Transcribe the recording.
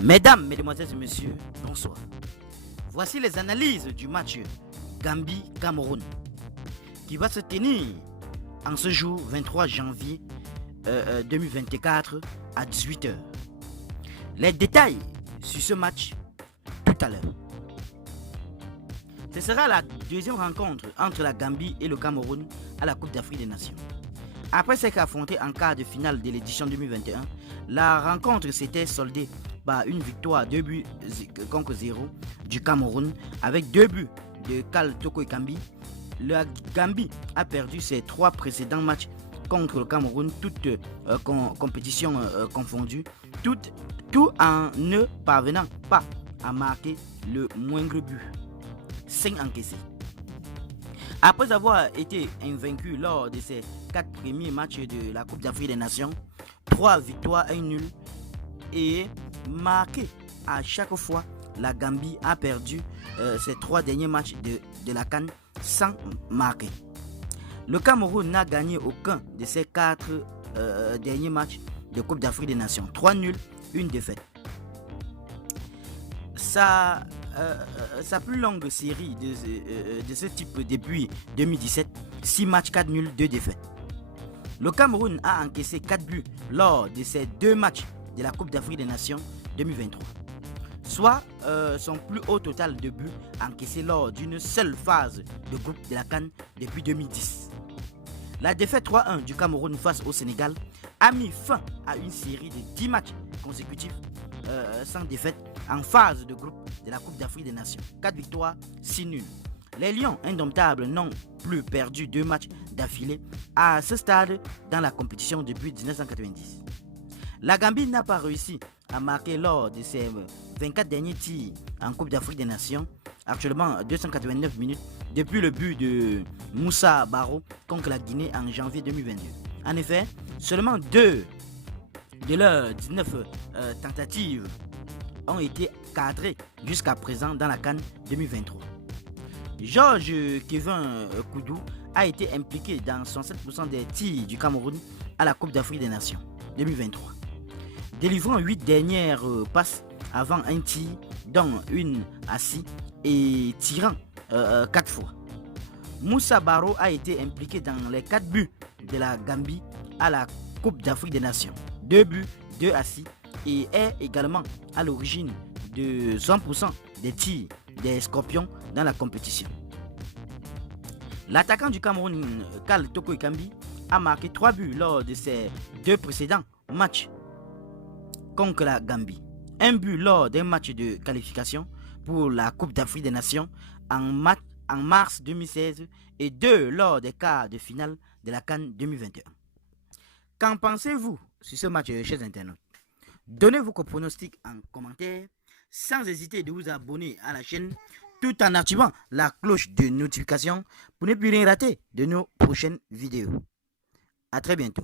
Mesdames, Mesdemoiselles et Messieurs, bonsoir. Voici les analyses du match Gambie-Cameroun qui va se tenir en ce jour 23 janvier 2024 à 18h. Les détails sur ce match tout à l'heure. Ce sera la deuxième rencontre entre la Gambie et le Cameroun à la Coupe d'Afrique des Nations. Après s'être affronté en quart de finale de l'édition 2021, la rencontre s'était soldée par une victoire 2 buts contre 0 du Cameroun avec 2 buts de Kal Toko Ekambi. La Gambie a perdu ses 3 précédents matchs contre le Cameroun, toutes compétitions confondues, tout en ne parvenant pas à marquer le moindre but. 5 encaissés. Après avoir été invaincu lors de ses 4 premiers matchs de la Coupe d'Afrique des Nations, 3 victoires, 1 nul, et marqué à chaque fois, la Gambie a perdu ses 3 derniers matchs de la CAN sans marquer. Le Cameroun n'a gagné aucun de ses 4 derniers matchs de Coupe d'Afrique des Nations. 3 nuls, 1 défaite. Sa plus longue série de ce type depuis 2017, 6 matchs, 4 nuls, 2 défaites. Le Cameroun a encaissé 4 buts lors de ses 2 matchs de la Coupe d'Afrique des Nations 2023, soit son plus haut total de buts encaissés lors d'une seule phase de groupe de la CAN depuis 2010. La défaite 3-1 du Cameroun face au Sénégal a mis fin à une série de 10 matchs consécutifs sans défaite en phase de groupe de la Coupe d'Afrique des Nations. 4 victoires, 6 nuls. Les Lions indomptables n'ont plus perdu 2 matchs d'affilée à ce stade dans la compétition depuis 1990. La Gambie n'a pas réussi à marquer lors de ses 24 derniers tirs en Coupe d'Afrique des Nations, actuellement 289 minutes, depuis le but de Moussa Baro contre la Guinée en janvier 2022. En effet, seulement 2 de leurs 19 tentatives ont été cadrées jusqu'à présent dans la CAN 2023. Georges Kevin Koudou a été impliqué dans 67% des tirs du Cameroun à la Coupe d'Afrique des Nations 2023, délivrant 8 dernières passes avant un tir, dont une assis, et tirant 4 fois. Moussa Baro a été impliqué dans les 4 buts de la Gambie à la Coupe d'Afrique des Nations, 2 buts, 2 assis, et est également à l'origine de 100% des tirs des Scorpions dans la compétition. L'attaquant du Cameroun, Kal Toko Ekambi, a marqué 3 buts lors de ses 2 précédents matchs contre la Gambie. 1 but lors d'un match de qualification pour la Coupe d'Afrique des Nations en mars 2016 et 2 lors des quarts de finale de la CAN 2021. Qu'en pensez-vous sur ce match, chers internautes? Donnez vos pronostics en commentaire sans hésiter de vous abonner à la chaîne tout en activant la cloche de notification pour ne plus rien rater de nos prochaines vidéos. À très bientôt.